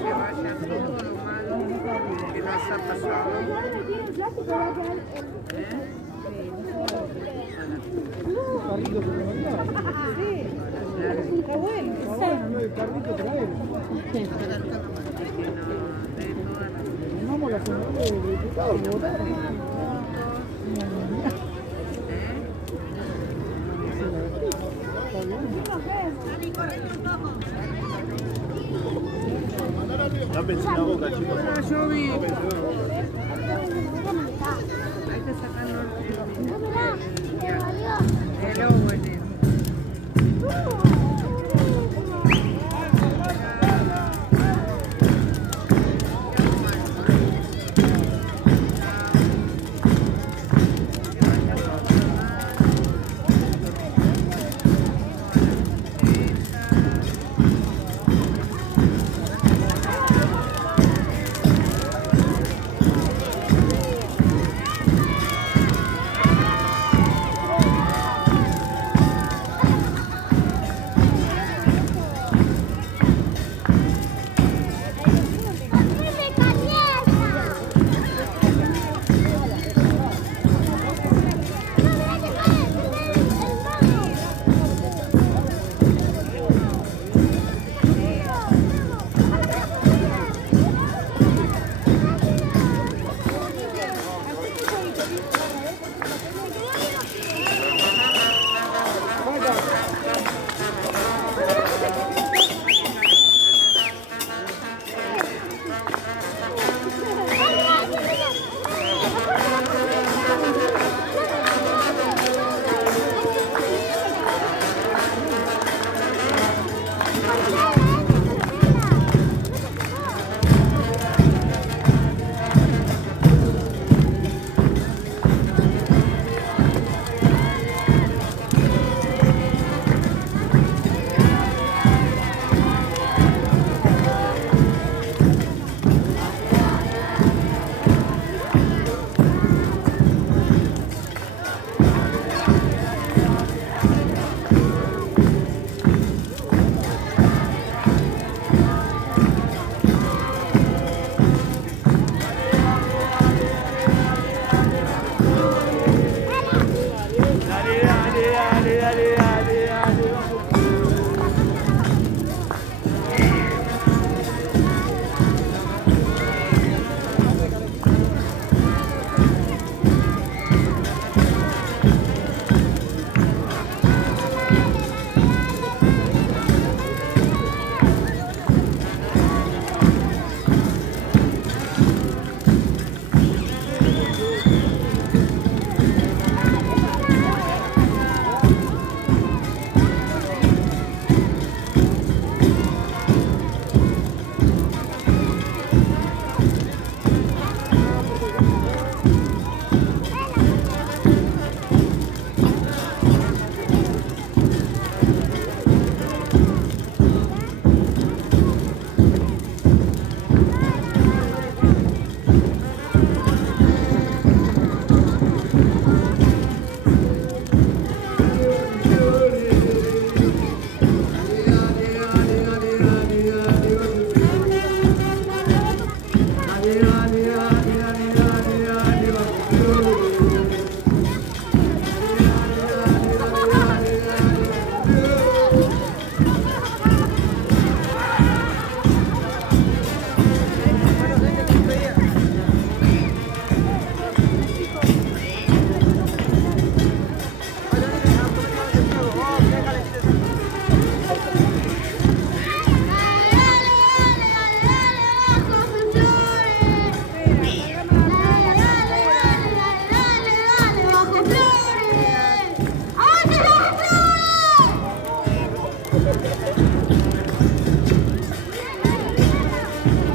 Que vaya todo lo malo que nos ha pasado. Está bueno. Vamos a la Comisión de Diputados, votaron. Tápense la boca, chicos. Yo vi. Hay que sacarlo el ojo en él.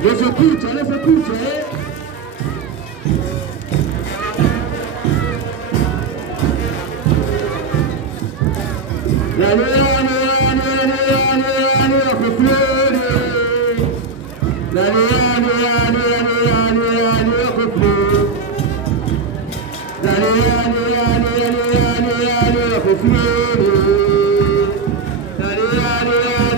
No se escucha, no se escucha, ¿eh? Dale, dale, dale, dale, dale, bajo flores. Dale, dale, dale, dale, dale, dale, bajo flores. Dale, dale, dale, dale, dale, dale, bajo flores. Dale, dale, dale.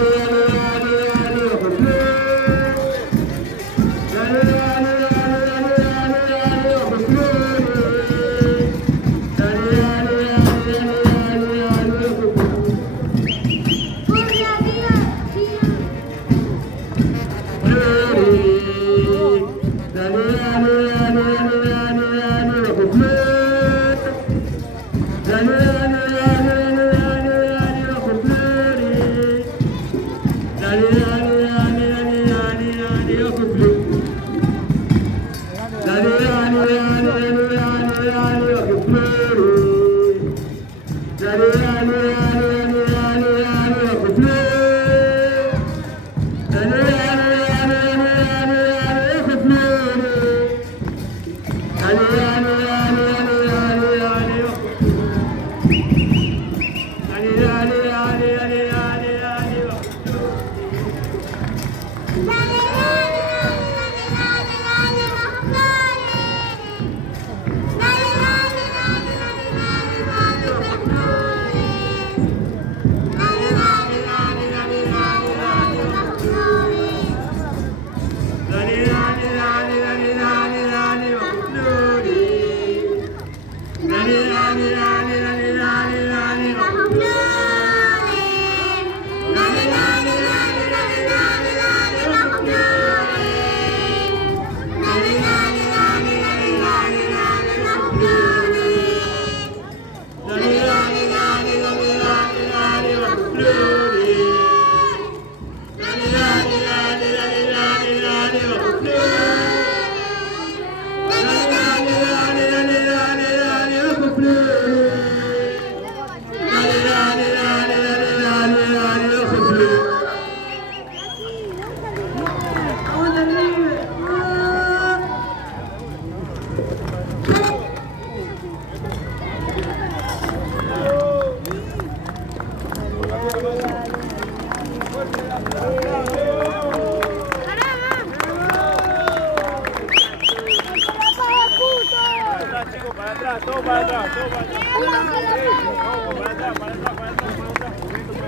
¡Se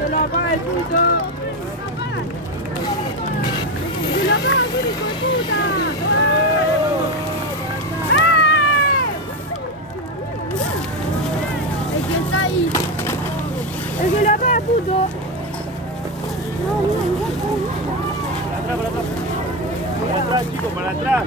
la va el puto! ¡Se la va el hijo de puta! El que está ahí. El que la va, puto. Para atrás, chicos, para atrás.